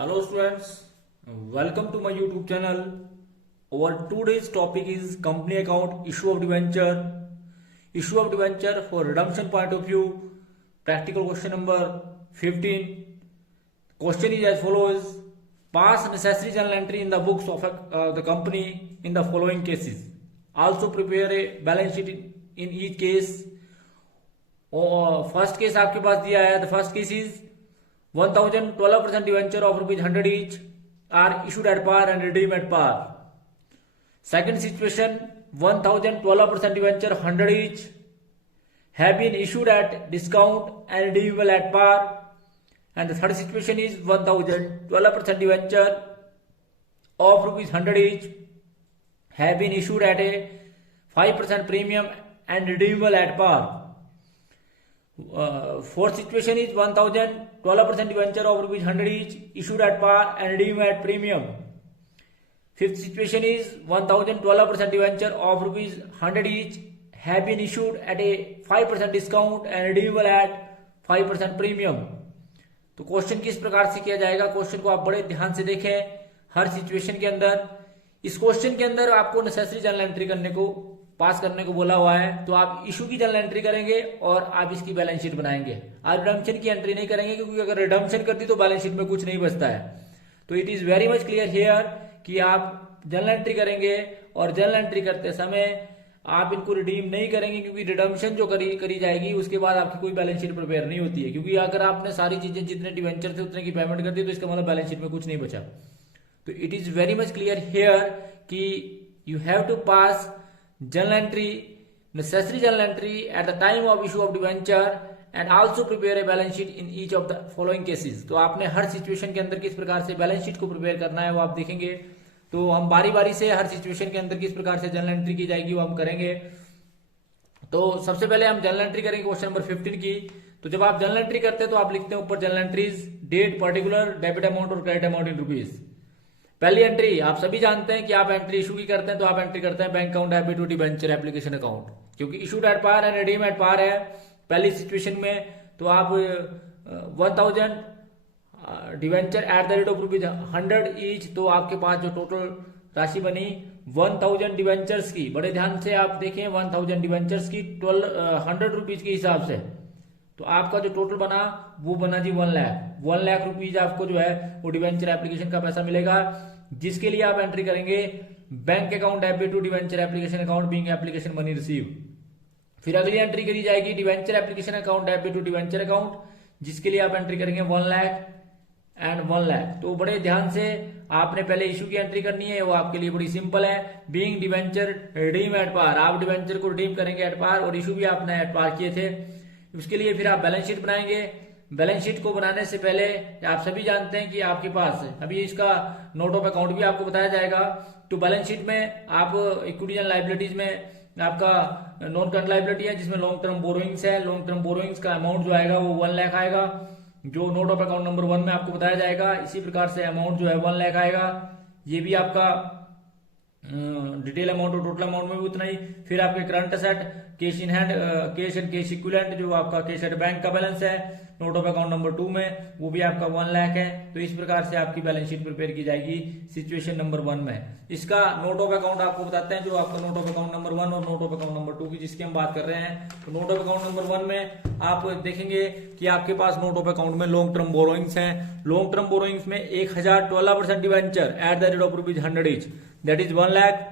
Hello students, welcome to my YouTube channel. Our today's topic is company account issue of debenture. Issue of debenture for redemption point of view. Practical question number 15. Question is as follows. Pass necessary journal entry in the books of the company in the following cases. Also prepare a balance sheet in each case. First case आपके पास दिया है. The first case is 1000 12% debenture of rupees 100 each are issued at par and redeemed at par. Second situation, 1000 12% debenture 100 each have been issued at discount and redeemable at par. And the third situation is 1000 12% debenture of rupees 100 each have been issued at a 5% premium and redeemable at par. Fourth situation is 1000 12% debenture of rupees 100 each issued at par and redeemed at premium. Fifth situation is 1000 12% debenture of rupees 100 each have been issued at a 5% discount and redeemable at 5% premium. तो question किस प्रकार से किया जाएगा, question को आप बड़े ध्यान से देखें. हर सिचुएशन के अंदर, इस क्वेश्चन के अंदर आपको नेसेसरी जर्नल एंट्री करने को, पास करने को बोला हुआ है. तो आप इशू की जर्नल एंट्री करेंगे और आप इसकी बैलेंस शीट बनाएंगे. आप रिडम्पशन की एंट्री नहीं करेंगे, क्योंकि अगर रिडम्पशन कर दी तो बैलेंस शीट में कुछ नहीं बचता है. तो it is very much clear here कि आप जर्नल एंट्री करेंगे और जर्नल एंट्री करते समय आप इनको रिडीम नहीं करेंगे, क्योंकि रिडम्पशन जो करी जाएगी उसके बाद आपकी कोई बैलेंस शीट प्रिपेयर नहीं होती है. क्योंकि अगर आपने सारी चीजें जितने डिवेंचर थे उतने की पेमेंट कर दी तो इसका मतलब बैलेंस शीट में कुछ नहीं बचा. तो it is very much clear here कि you have to pass journal entry, necessary journal entry at the time of issue of debenture and also prepare a balance sheet in each of the following cases. तो आपने हर situation के अंदर किस प्रकार से balance sheet को prepare करना है वो आप देखेंगे. तो हम बारी बारी से हर सिचुएशन के अंदर किस प्रकार से जर्नल एंट्री की जाएगी वो हम करेंगे. तो सबसे पहले हम जर्नल एंट्री करेंगे क्वेश्चन नंबर 15 की. तो जब आप जर्नल एंट्री करते हैं तो आप लिखते हैं ऊपर journal entries, date, particular, debit amount और क्रेडिट अमाउंट इन रुपीज. पहली एंट्री आप सभी जानते हैं कि आप एंट्री इशू की करते हैं तो आप एंट्री करते हैं bank account debit to debenture application account, क्योंकि issued at par and redeem at par है. पहली सिचुएशन में तो आप 1000 debenture at the rate of rupees 100 each, तो आपके पास जो टोटल राशि बनी 1000 डिबेंचर्स की, बड़े ध्यान से आप देखें, 1000 डिबेंचर्स की 100 रुपीज के हिसाब से, तो आपका जो टोटल बना वो बना जी 1 लाख रुपीज आपको जो है वो डिबेंचर एप्लीकेशन का पैसा मिलेगा, जिसके लिए आप एंट्री करेंगे bank account debit to debenture application account being application money receive. फिर अगली एंट्री करी जाएगी debenture application account debit to debenture account, जिसके लिए आप एंट्री करेंगे 1 लाख एंड 1 लाख. तो बड़े ध्यान से आपने पहले इशू की एंट्री करनी है, वो आपके लिए बड़ी सिंपल है. Being debenture redeem at par, आप डिबेंचर को रिडीम करेंगे एट पार और इशू भी आपने एट पार किए थे. उसके लिए फिर आप बैलेंस शीट बनाएंगे. बैलेंस शीट को बनाने से पहले आप सभी जानते हैं कि आपके पास अभी इसका नोट ऑफ अकाउंट भी आपको बताया जाएगा. तो बैलेंस शीट में आप इक्विटीज एंड लाइबिलिटीज में आपका नॉन करंट लाइबिलिटी है जिसमें लॉन्ग टर्म बोरोइंग्स है. लॉन्ग टर्म बोरोइंग्स का अमाउंट जो आएगा वो 1 लाख आएगा, जो नोट ऑफ अकाउंट नंबर 1 में आपको बताया जाएगा. इसी प्रकार से अमाउंट जो है 1 लाख आएगा. ये भी आपका डिटेल अमाउंट और टोटल अमाउंट में भी उतना ही. फिर आपके current asset, cash in hand, cash and cash equivalent, जो आपका कैश एट बैंक का बैलेंस है नोट ऑफ अकाउंट नंबर 2 में, वो भी आपका 1 लाख है. तो इस प्रकार से आपकी बैलेंस शीट प्रिपेयर की जाएगी सिचुएशन नंबर 1 में. इसका नोट ऑफ अकाउंट आपको बताते हैं, जो आपका नोट ऑफ अकाउंट नंबर 1 और नोट ऑफ अकाउंट नंबर 2 की जिसकी हम बात कर रहे हैं. तो नोट ऑफ अकाउंट नंबर 1 में आप देखेंगे कि आपके पास नोट ऑफ अकाउंट में लॉन्ग टर्म बोरोइंग्स हैं. लॉन्ग टर्म बोरोइंग्स में 1000 12% debenture eight the rate of rupees 100 each, that is 1 lakh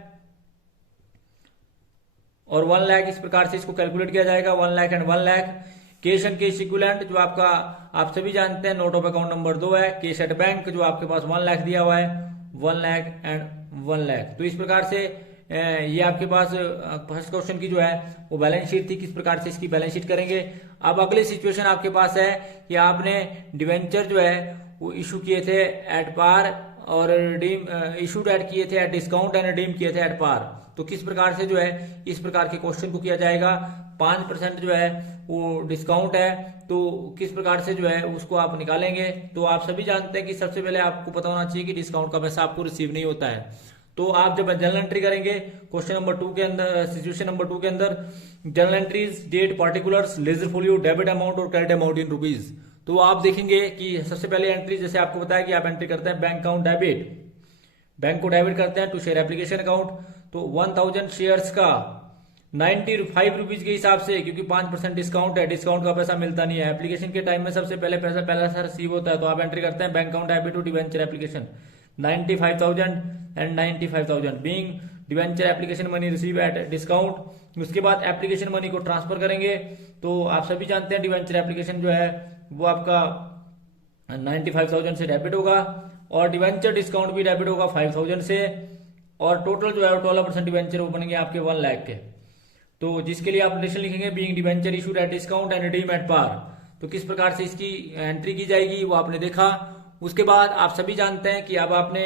और 1 लाख. इस प्रकार से इसको कैलकुलेट किया जाएगा, 1 lakh and 1 lakh. Cash and cash equivalent जो आपका आप सभी जानते हैं नोट ऑफ अकाउंट नंबर 2 है. कैश एट बैंक जो आपके पास 1 लाख दिया हुआ है, 1 लाख एंड 1 लाख. तो इस प्रकार से ये आपके पास फर्स्ट क्वेश्चन की जो है वो बैलेंस शीट थी. किस प्रकार से इसकी बैलेंस शीट करेंगे. अब अगली सिचुएशन आपके पास है कि आपने डिवेंचर जो है वो इशू किए थे एट पार और रिडीम इशूड एट किए थे एट डिस्काउंट एंड रिडीम किए थे एट पार. तो किस प्रकार से जो है इस प्रकार के क्वेश्चन को किया जाएगा. 5% जो है वो डिस्काउंट है, तो किस प्रकार से जो है उसको आप निकालेंगे. तो आप सभी जानते हैं कि सबसे पहले आपको पता होना चाहिए कि डिस्काउंट का पैसा आपको रिसीव नहीं होता है. तो आप जब जर्नल एंट्री करेंगे क्वेश्चन नंबर 2 के अंदर, सिचुएशन नंबर 2 के अंदर, journal entries, date, particulars, ledger folio, debit amount और क्रेडिट अमाउंट इन रुपीज. तो आप देखेंगे कि सबसे पहले एंट्री, जैसे आपको बताया कि आप एंट्री करते हैं बैंक अकाउंट डेबिट, बैंक को डेबिट करते हैं टू शेयर एप्लीकेशन अकाउंट। तो 1000 शेयर्स का 95 रुपीज के हिसाब से, क्योंकि 5% डिस्काउंट है, डिस्काउंट का पैसा मिलता नहीं है एप्लीकेशन के टाइम में, सबसे पहले पैसा पहला रिसीव होता है। तो आप एंट्री करते हैं bank account debit to debenture application 95,000 and 95,000 being debenture application money receive at discount. उसके बाद एप्लीकेशन मनी को ट्रांसफर करेंगे। तो आप सभी जानते हैं डिवेंचर एप्लीकेशन जो है वो आपका 95,000 से डेबिट होगा और डिवेंचर डिस्काउंट भी डेबिट होगा 5,000 से, और टोटल जो है 12% डिवेंचर वो बनेंगे आपके 1 लाख के। तो जिसके लिए आप नरेशन लिखेंगे being debenture issued at discount and redeem at par. तो किस प्रकार से इसकी एंट्री की जाएगी वो आपने देखा। उसके बाद आप सभी जानते हैं कि अब आपने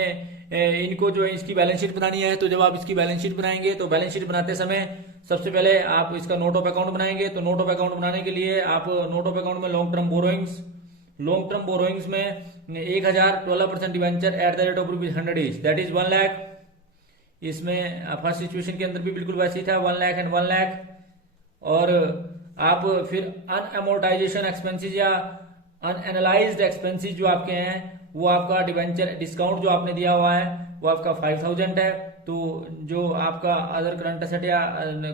इनको जो है इसकी बैलेंस शीट बनानी है। तो जब आप इसकी बैलेंस शीट बनाएंगे तो बैलेंस शीट बनाते समय सबसे पहले आप इसका नोट ऑफ अकाउंट बनाएंगे। तो नोट ऑफ अकाउंट बनाने के लिए आप नोट ऑफ अकाउंट में लॉन्ग टर्म बोरोइंग्स में 1000 12% debenture eight the rate of ₹100 each, that is 1 lakh. इसमें फर्स्ट सिचुएशन के अंदर भी बिल्कुल वैसे ही था 1 लाख एंड 1 लाख। और आप फिर अनअमोर्टाइजेशन एक्सपेंसेस या अनएनालाइज्ड एक्सपेंसेस जो आपके हैं वो आपका डिवेंचर डिस्काउंट जो आपने दिया हुआ है वो आपका 5,000 है। तो जो आपका अदर करंट असेट या अदर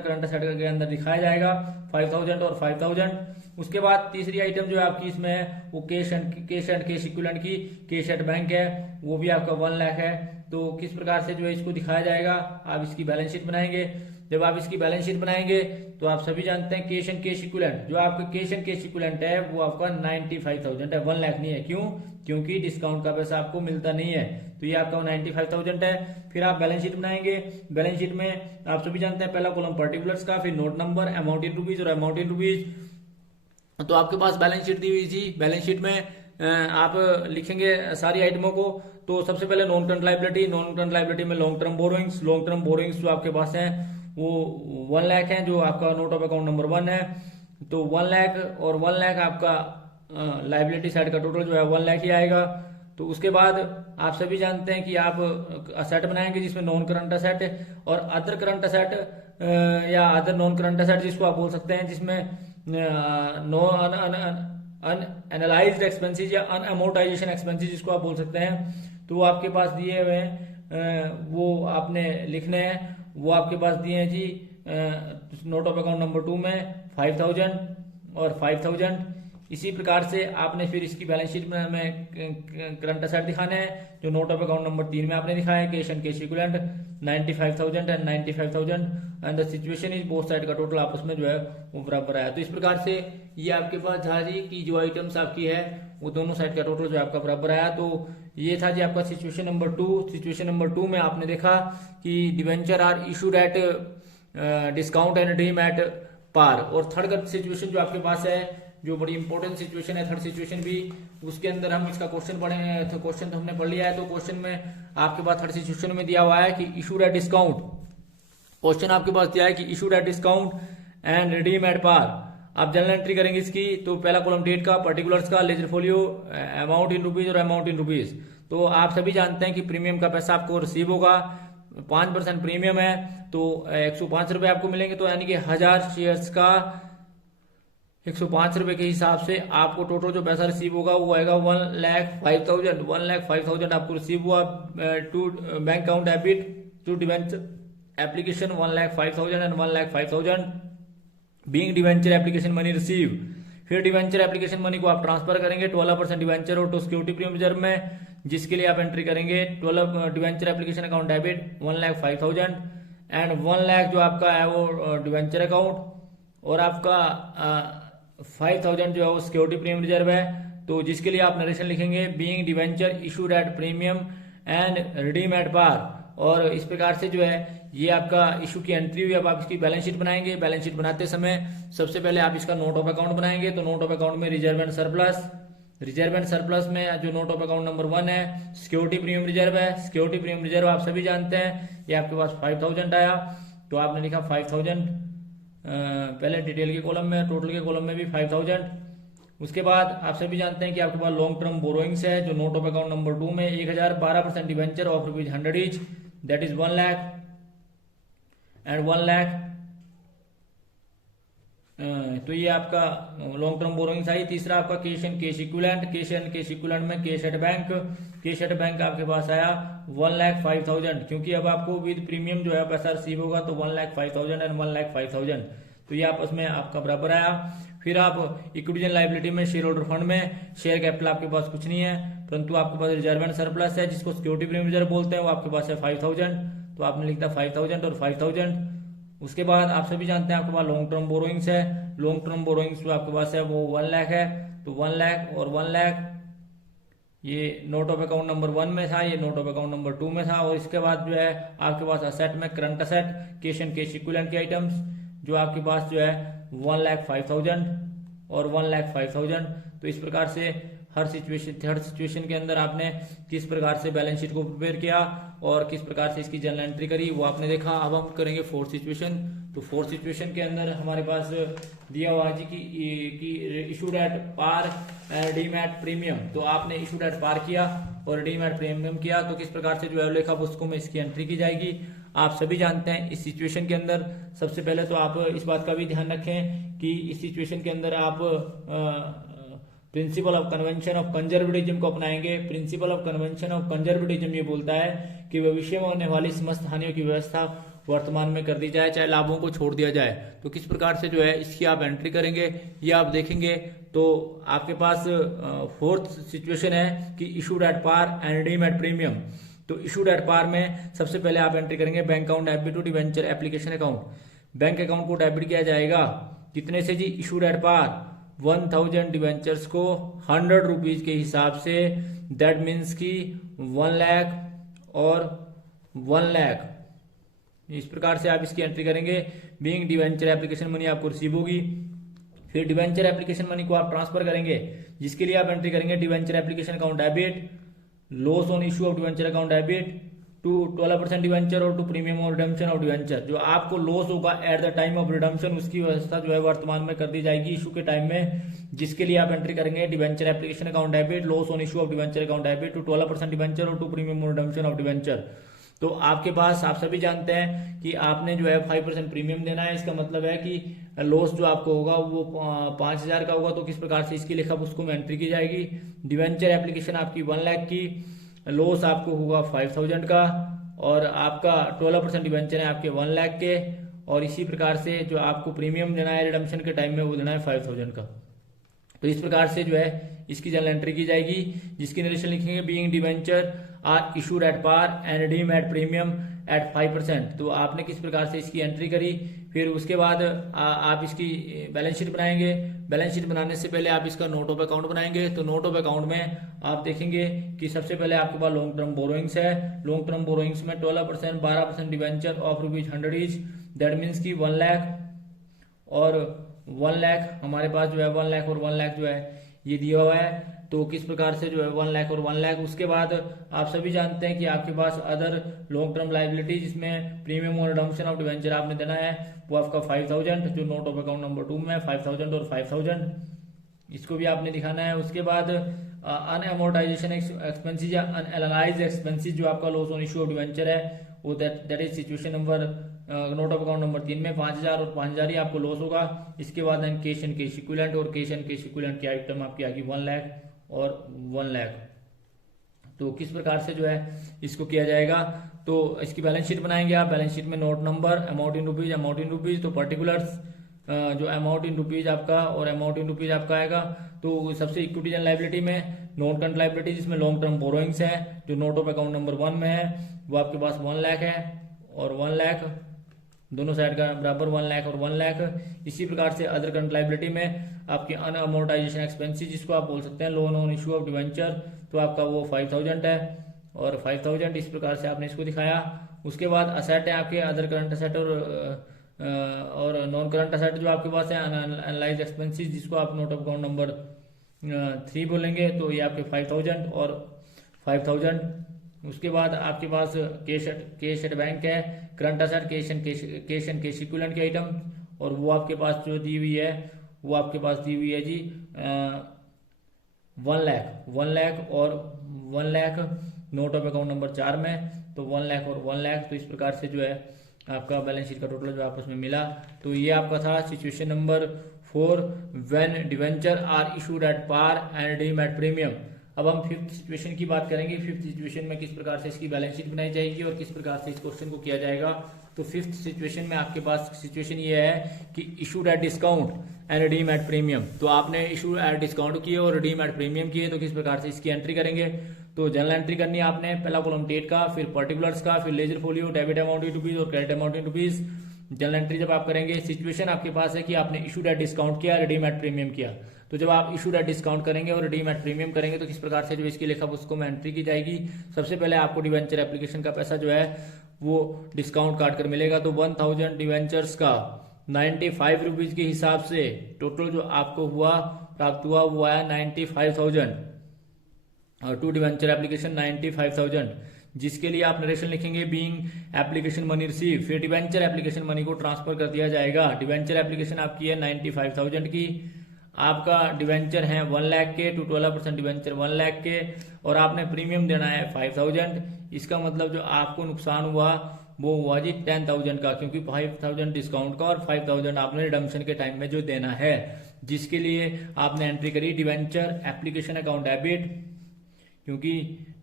करंट असेट के अंदर दिखाया जाएगा 5,000 और 5,000। उसके बाद तीसरी आइटम जो है आपकी इसमें है वो कैश एंड कैश इक्विवेलेंट की कैश एट बैंक है, वो भी आपका 1 लाख है। तो किस प्रकार से जो है इसको दिखाया जाएगा, आप इसकी बैलेंस शीट बनाएंगे। जब आप इसकी बैलेंस शीट बनाएंगे तो आप सभी जानते हैं कैश एंड कैश इक्विवेलेंट, जो आपका कैश एंड कैश इक्विवेलेंट है वो आपका 95,000 है, 1 लाख नहीं है। क्यों? क्योंकि डिस्काउंट का पैसा आपको मिलता नहीं है। तो ये आपका 95,000 है। फिर आप बैलेंस शीट बनाएंगे। बैलेंस शीट में आप सभी जानते हैं पहला कॉलम पर्टिकुलर्स का, फिर note number, amount in rupees और अमाउंट इन रुपीज। तो आपके पास बैलेंस शीट दी हुई थी। बैलेंस शीट में आप लिखेंगे सारी आइटमों को। तो सबसे पहले नॉन करंट लायबिलिटी में लॉन्ग टर्म बोरोइंग्स जो आपके पास हैं वो 1 लाख है, जो आपका नोट ऑफ अकाउंट नंबर 1 है। तो 1 लाख और 1 लाख आपका लायबिलिटी साइड का टोटल जो है 1 लाख ही आएगा। तो उसके बाद आप सभी जानते हैं कि आप असेट बनाएंगे जिसमें नॉन करंट असेट और अदर करंट असेट या अदर नॉन करंट असेट जिसको आप बोल सकते हैं, जिसमें नो अनएनालाइज्ड एक्सपेंसेस या अनअमोर्टाइजेशन एक्सपेंसेस जिसको आप बोल सकते हैं। तो वो आपके पास दिए हुए हैं, वो आपने लिखने हैं। वो आपके पास दिए हैं जी नोट ऑफ अकाउंट नंबर 2 में 5,000 और 5,000। इसी प्रकार से आपने फिर इसकी बैलेंस शीट में करंट असेट दिखाने हैं, जो नोट ऑफ अकाउंट नंबर 3 में आपने दिखाया है cash and cash equivalent 95,000 and 95,000 and the situation is both side का टोटल आपस में जो है वो बराबर आया। तो इस प्रकार से ये आपके पास जहाजी की जो आइटम्स आपकी है वो दोनों साइड का टोटल जो आपका बराबर आया। तो ये था जी आपका सिचुएशन नंबर 2। सिचुएशन नंबर 2 में आपने देखा कि debenture are issued at discount and redeem at par. और थर्ड सिचुएशन जो आपके पास है, जो बड़ी इंपॉर्टेंट सिचुएशन है, थर्ड सिचुएशन भी, उसके अंदर हम इसका क्वेश्चन पढ़े हैं। तो क्वेश्चन तो हमने पढ़ लिया है। तो क्वेश्चन में आपके पास थर्ड सिचुएशन में दिया हुआ है कि इशूड एट डिस्काउंट। क्वेश्चन आपके पास दिया है कि issued at discount and redeem at par. आप जनरल एंट्री करेंगे इसकी। तो पहला कॉलम डेट का, पर्टिकुलर्स का, ledger folio, amount in rupees और अमाउंट इन रुपीज। तो आप सभी जानते हैं कि प्रीमियम का पैसा आपको रिसीव होगा, 5% प्रीमियम है तो 105 रुपए आपको मिलेंगे। तो यानी कि 1000 शेयर्स का 105 रुपए के हिसाब से आपको टोटल जो पैसा रिसीव होगा वो आएगा 1,05,000। 1,05,000 आपको रिसीव हुआ to bank account debit to debenture application 1,05,000 and 1,05,000 being debenture application money receive. फिर डिवेंचर एप्लीकेशन मनी को आप ट्रांसफर करेंगे 12% डिवेंचर और टू सिक्योरिटी प्रीमियम रिजर्व में, जिसके लिए आप एंट्री करेंगे 12 debenture application account debit 1,05,000 and 1 lakh जो आपका है वो डिवेंचर अकाउंट और आपका 5,000 जो है वो सिक्योरिटी प्रीमियम रिजर्व है। तो जिसके लिए आप नरेशन लिखेंगे being debenture issued at premium and redeem at par. और इस प्रकार से जो है ये आपका इशू की एंट्री हुई। अब आप इसकी बैलेंस शीट बनाएंगे। बैलेंस शीट बनाते समय सबसे पहले आप इसका नोट ऑफ अकाउंट बनाएंगे। तो नोट ऑफ अकाउंट में रिजर्व एंड सरप्लस में जो नोट ऑफ अकाउंट नंबर 1 है सिक्योरिटी प्रीमियम रिजर्व है। सिक्योरिटी प्रीमियम रिजर्व आप सभी जानते हैं, ये आपके पास 5,000 आया। तो आपने लिखा 5,000 पहले डिटेल के कॉलम में, टोटल के कॉलम में भी 5,000। उसके बाद आप सभी जानते हैं कि आपके पास लॉन्ग टर्म बोरोइंग्स है, जो नोट ऑफ अकाउंट नंबर 2 में 1,000 12% debenture of ₹100 each, that is 1 lakh and 1 lakh तो ये आपका लॉन्ग टर्म बोरोइंग्स आई। तीसरा आपका cash and cash equivalent. Cash and cash equivalent में cash at bank. Cash at bank आपके पास आया 1,05,000, क्योंकि अब आपको विद प्रीमियम जो है पैसा रिसीव होगा, तो 1,05,000 एंड 1,05,000, तो ये आपस में आपका बराबर आया। फिर आप इक्विटी एंड लायबिलिटी में शेयर होल्डर फंड में शेयर कैपिटल आपके पास कुछ नहीं है, परंतु आपके पास रिजर्व एंड सरप्लस है, जिसको सिक्योरिटी प्रीमियम रिजर्व बोलते हैं, वो आपके पास है 5,000, तो आपने लिखा 5,000 और 5,000। उसके बाद आप सभी जानते हैं आपके पास लॉन्ग टर्म बोरोइंग्स है। लॉन्ग टर्म बोरोइंग्स जो आपके पास है वो 1 लाख है, तो 1 लाख और 1 लाख ये नोट ऑफ अकाउंट नंबर 1 में था, ये नोट ऑफ अकाउंट नंबर 2 में था। और इसके बाद जो है आपके पास असेट में current asset, cash and cash equivalent के आइटम्स जो आपके पास जो है 1,05,000 और 1,05,000। तो इस प्रकार से हर सिचुएशन के अंदर आपने किस प्रकार से बैलेंस शीट को प्रिपेयर किया और किस प्रकार से इसकी जर्नल एंट्री करी वो आपने देखा। अब हम करेंगे फोर्थ सिचुएशन। तो फोर्थ सिचुएशन के अंदर हमारे पास दिया हुआ है कि issued at par redeem at premium. तो आपने इशूड एट पार किया और रिडीम एट प्रीमियम किया, तो किस प्रकार से जो है लेखा पुस्तकों में इसकी एंट्री की जाएगी। आप सभी जानते हैं इस सिचुएशन के अंदर सबसे पहले तो आप इस बात का भी ध्यान रखें कि इस सिचुएशन के अंदर आप principle of convention of conservatism को अपनाएंगे। Principle of convention of conservatism ये बोलता है कि भविष्य में होने वाली समस्त हानियों की व्यवस्था वर्तमान में कर दी जाए, चाहे लाभों को छोड़ दिया जाए। तो किस प्रकार से जो है इसकी आप एंट्री करेंगे ये आप देखेंगे। तो आपके पास फोर्थ सिचुएशन है कि issued at par and redeem at premium. तो इशूड एट पार में सबसे पहले आप एंट्री करेंगे bank account debit to debenture application account. Bank account को डेबिट किया जाएगा कितने से जी, इशूड एट पार 1,000 डिवेंचर्स को 100 रुपीज के हिसाब से, दैट मीन्स की 1 लाख और 1 लाख। इस प्रकार से आप इसकी एंट्री करेंगे। बीइंग डिवेंचर एप्लीकेशन मनी आपको रिसीव होगी। फिर डिवेंचर एप्लीकेशन मनी को आप ट्रांसफर करेंगे, जिसके लिए आप एंट्री करेंगे debenture application account debit, loss on issue of debenture account debit to 12% debenture और टू प्रीमियम और रिडम्पशन ऑफ डिवेंचर। जो आपको लॉस होगा at the time of redemption, उसकी व्यवस्था जो है वर्तमान में कर दी जाएगी इशू के टाइम में, जिसके लिए आप एंट्री करेंगे debenture application account debit, loss on issue of debenture account debit to 12% debenture और टू प्रीमियम और रिडम्पशन ऑफ डिवेंचर। तो आपके पास आप सभी जानते हैं कि आपने जो है 5% प्रीमियम देना है। इसका मतलब है कि लॉस जो आपको होगा वो 5,000 का होगा। तो किस प्रकार से इसकी लेखा पुस्तकों में एंट्री की जाएगी। डिवेंचर एप्लीकेशन आपकी 1 लाख की, लॉस आपको होगा 5,000 का, और आपका 12% डिवेंचर है आपके 1 लाख के, और इसी प्रकार से जो आपको प्रीमियम देना है रिडम्पशन के टाइम में वो देना है 5,000 का। तो इस प्रकार से जो है इसकी जर्नल एंट्री की जाएगी, जिसकी नरेशन लिखेंगे being debenture are issued at par and redeem at premium at 5%। तो आपने किस प्रकार से इसकी एंट्री करी। फिर उसके बाद आप इसकी बैलेंस शीट बनाएंगे। बैलेंस शीट बनाने से पहले आप इसका नोट ऑफ अकाउंट बनाएंगे। तो नोट ऑफ अकाउंट में आप देखेंगे कि सबसे पहले आपके पास लॉन्ग टर्म बोरोइंग्स है। लॉन्ग टर्म बोरोइंग्स में 12%, 12% debenture of ₹100 each, that means की 1 लाख और 1 लाख हमारे पास जो है 1 लाख और 1 लाख जो है ये दिया हुआ है। तो किस प्रकार से जो है 1 लाख और 1 लाख। उसके बाद आप सभी जानते हैं कि आपके पास अदर लॉन्ग टर्म लायबिलिटी जिसमें प्रीमियम और रिडम्पशन ऑफ डिवेंचर आपने देना है वो आपका 5,000, जो नोट ऑफ अकाउंट नंबर 2 में 5,000 और 5,000 इसको भी आपने दिखाना है। उसके बाद अनएमोर्टाइजेशन एक्सपेंसेस या अनएनालाइज एक्सपेंसेस जो आपका loss on issue of debenture है वो that is situation number note of account number 3 में 5,000 और 5,000 ही आपको लॉस होगा। इसके बाद कैश एंड कैश इक्विवेलेंट, और कैश एंड कैश इक्विवेलेंट की आइटम आपकी आएगी 1 लाख और 1 लाख। तो किस प्रकार से जो है इसको किया जाएगा। तो इसकी बैलेंस शीट बनाएंगे आप। बैलेंस शीट में note number, amount in rupees, amount in rupees, तो पर्टिकुलर्स जो अमाउंट इन रुपीज आपका और अमाउंट इन रुपीज आपका आएगा। तो सबसे इक्विटी एंड लायबिलिटी में नॉन करंट लायबिलिटी जिसमें लॉन्ग टर्म बोरोइंग्स है, जो नोट ऑफ अकाउंट नंबर 1 में है वो आपके पास 1 लाख है और 1 लाख, दोनों साइड का बराबर 1 लाख और 1 लाख। इसी प्रकार से अदर करंट लायबिलिटी में आपके अनअमोर्टाइजेशन एक्सपेंसेस जिसको आप बोल सकते हैं loan on issue of debenture, तो आपका वो 5,000 है और 5,000 इस प्रकार से आपने इसको दिखाया। उसके बाद असेट है आपके अदर करंट असेट और नॉन करंट असेट जो आपके पास है अनलाइज एक्सपेंसेस जिसको आप नोट ऑफ अकाउंट नंबर 3 बोलेंगे, तो ये आपके 5,000 और 5,000। उसके बाद आपके पास कैश एट बैंक है, current asset, cash and cash equivalent की आइटम, और वो आपके पास जो दी हुई है वो आपके पास दी हुई है जी 1 लाख और 1 lakh note of account number 4 में, तो 1 लाख और 1 लाख। तो इस प्रकार से जो है आपका बैलेंस शीट का टोटल जो आपस में मिला। तो ये आपका था situation number 4, when debenture are issued at par and redeem at premium. अब हम फिफ्थ सिचुएशन की बात करेंगे। फिफ्थ सिचुएशन में किस प्रकार से इसकी बैलेंस शीट बनाई जाएगी और किस प्रकार से इस क्वेश्चन को किया जाएगा। तो फिफ्थ सिचुएशन में आपके पास सिचुएशन ये है कि issued at discount and redeem at premium. तो आपने इशू एट डिस्काउंट किए और रिडीम एट प्रीमियम किए, तो किस प्रकार से इसकी एंट्री करेंगे। तो जनरल एंट्री करनी है आपने, पहला कॉलम डेट का, फिर पर्टिकुलर्स का, फिर ledger folio, debit amount in rupees और credit amount in rupees. Journal entry जब आप करेंगे, सिचुएशन आपके पास है कि आपने इशूड एट डिस्काउंट किया, रिडीम एट प्रीमियम किया। तो जब आप इशूड एट डिस्काउंट करेंगे और रिडीम एट प्रीमियम करेंगे तो किस प्रकार से जो इसकी लेखा पुस्तकों में एंट्री की जाएगी। सबसे पहले आपको डिवेंचर एप्लीकेशन का पैसा जो है वो डिस्काउंट काट कर मिलेगा। तो 1000 डिवेंचर्स का 95 रुपीज के हिसाब से टोटल जो आपको प्राप्त हुआ वो आया 95,000 और टू डिवेंचर एप्लीकेशन 95,000, जिसके लिए आप नरेशन लिखेंगे बीइंग एप्लीकेशन मनी रिसीव। फिर डिवेंचर एप्लीकेशन मनी को ट्रांसफर कर दिया जाएगा। डिवेंचर एप्लीकेशन आपकी है 95,000 की, आपका डिवेंचर है 1 लाख के, टू 12% डिवेंचर 1 लाख के, और आपने प्रीमियम देना है 5,000। इसका मतलब जो आपको नुकसान हुआ वो हुआ जी 10,000 का, क्योंकि 5,000 डिस्काउंट का और 5,000 आपने रिडम्पशन के टाइम में जो देना है, जिसके लिए आपने एंट्री करी डिवेंचर एप्लीकेशन अकाउंट डेबिट, क्योंकि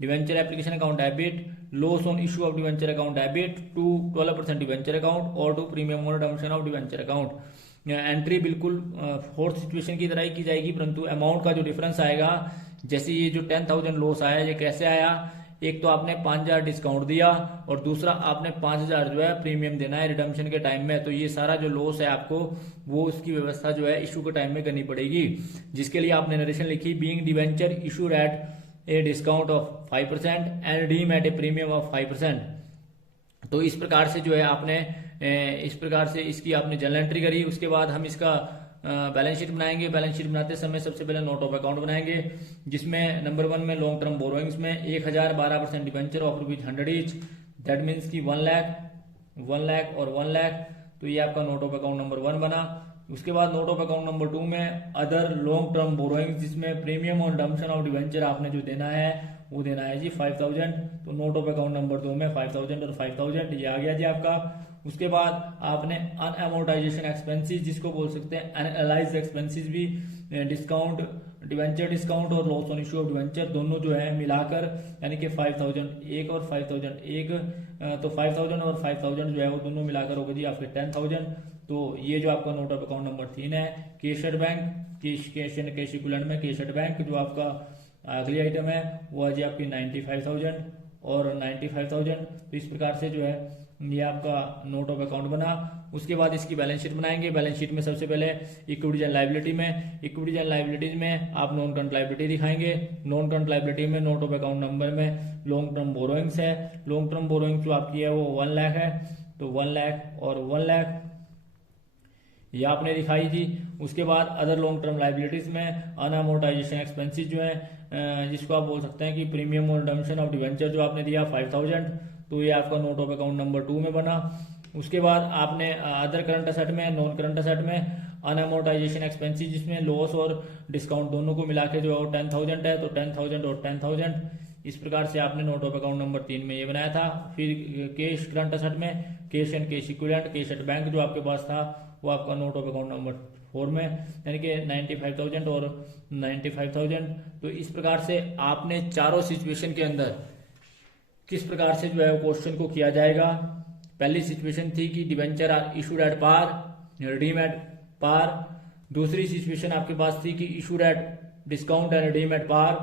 debenture application account debit, loss on issue of debenture account debit to 12% debenture account और टू प्रीमियम और redemption of debenture account. Entry बिल्कुल फोर्थ सिचुएशन की तरह ही की जाएगी, परंतु अमाउंट का जो डिफरेंस आएगा, जैसे ये जो 10,000 लॉस आया, ये कैसे आया। एक तो आपने 5,000 डिस्काउंट दिया और दूसरा आपने 5,000 जो है प्रीमियम देना है रिडम्पशन के टाइम में। तो ये सारा जो लॉस है आपको वो उसकी व्यवस्था जो है इशू के टाइम में करनी पड़ेगी, जिसके लिए आपने नरेशन लिखी being debenture issued at a discount of 5% and redeem at a premium of 5%। तो इस प्रकार से जो है आपने इस प्रकार से इसकी आपने जनरल एंट्री करी। उसके बाद हम इसका बैलेंस शीट बनाएंगे। बैलेंस शीट बनाते समय सबसे पहले नोट ऑफ अकाउंट बनाएंगे, जिसमें नंबर 1 में लॉन्ग टर्म बोरोइंग्स में 1,000 12% debenture of rupees 100 each, that means की 1 लाख और 1 लाख। तो ये आपका नोट ऑफ अकाउंट नंबर 1 बना। उसके बाद नोट ऑफ अकाउंट नंबर 2 में अदर लॉन्ग टर्म बोरोइंग्स, जिसमें प्रीमियम और रिडम्पशन ऑफ डिवेंचर आपने जो देना है वो देना है जी 5,000। तो नोट ऑफ अकाउंट नंबर 2 में 5,000 और 5,000 ये आ गया जी आपका। उसके बाद आपने अनअमोर्टाइजेशन एक्सपेंसेस, जिसको बोल सकते हैं अनअलाइज्ड एक्सपेंसेस भी, डिस्काउंट, डिवेंचर डिस्काउंट और loss on issue of debenture दोनों जो है मिलाकर, यानी कि 5,000 एक और 5,000 एक, तो 5,000 और 5,000 जो है वो दोनों मिलाकर होगा जी आपके 10,000। तो ये जो आपका नोट ऑफ अकाउंट नंबर 3 है, कैशड बैंक, कैश इक्विवेलेंट में कैशड बैंक जो आपका अगली आइटम है वो है जी आपकी 95,000 और 95,000। तो इस प्रकार से जो है ये आपका नोट ऑफ अकाउंट बना। उसके बाद इसकी बैलेंस शीट बनाएंगे। बैलेंस शीट में सबसे पहले इक्विटीज एंड लायबिलिटी में, इक्विटीज एंड लायबिलिटीज में आप नॉन करंट लायबिलिटी दिखाएंगे। नॉन करंट लायबिलिटी में नोट ऑफ अकाउंट नंबर में लॉन्ग टर्म बोरोइंग्स है। लॉन्ग टर्म बोरोइंग्स जो आपकी है वो 1 लाख है, तो 1 लाख और 1 लाख ये आपने दिखाई थी। उसके बाद अदर लॉन्ग टर्म लायबिलिटीज में अनअमोर्टाइजेशन एक्सपेंसेस जो है, जिसको आप बोल सकते हैं कि प्रीमियम और रिडम्पशन ऑफ डिवेंचर जो आपने दिया 5,000, तो ये आपका नोट ऑफ अकाउंट नंबर 2 में बना। उसके बाद आपने अदर करंट असेट में, नॉन करंट असेट में अनअमोर्टाइजेशन एक्सपेंसेस, जिसमें लॉस और डिस्काउंट दोनों को मिला के जो है 10,000 है, तो 10,000 और 10,000 इस प्रकार से आपने नोट ऑफ अकाउंट नंबर 3 में ये बनाया था। फिर कैश करंट असेट में cash and cash equivalent, cash at bank जो आपके पास था वो आपका नोट ऑफ अकाउंट नंबर 4 में, यानी कि 95,000 और 95,000। तो इस प्रकार से आपने चारों सिचुएशन के अंदर किस प्रकार से जो है क्वेश्चन को किया जाएगा। पहली सिचुएशन थी कि debenture are issued at par, redeem at par. दूसरी सिचुएशन आपके पास थी कि issued at discount and redeem at par.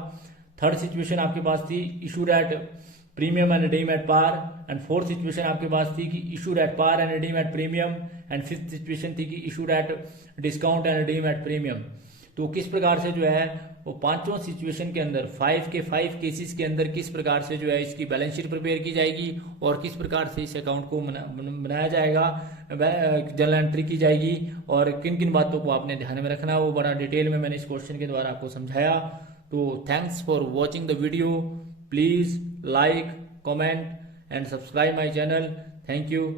Third situation आपके पास थी issued at premium and redeem at par. And fourth situation आपके पास थी कि issued at par and redeem at premium. And fifth situation थी कि issued at discount and redeem at premium. तो किस प्रकार से जो है वो पांचों सिचुएशन के अंदर 5 के 5 केसेस के अंदर किस प्रकार से जो है इसकी बैलेंस शीट प्रिपेयर की जाएगी और किस प्रकार से इस अकाउंट को बनाया जाएगा, जर्नल एंट्री की जाएगी और किन किन बातों को आपने ध्यान में रखना, वो बड़ा डिटेल में मैंने इस क्वेश्चन के द्वारा आपको समझाया। तो thanks for watching the video. Please like, comment and subscribe my channel. Thank you.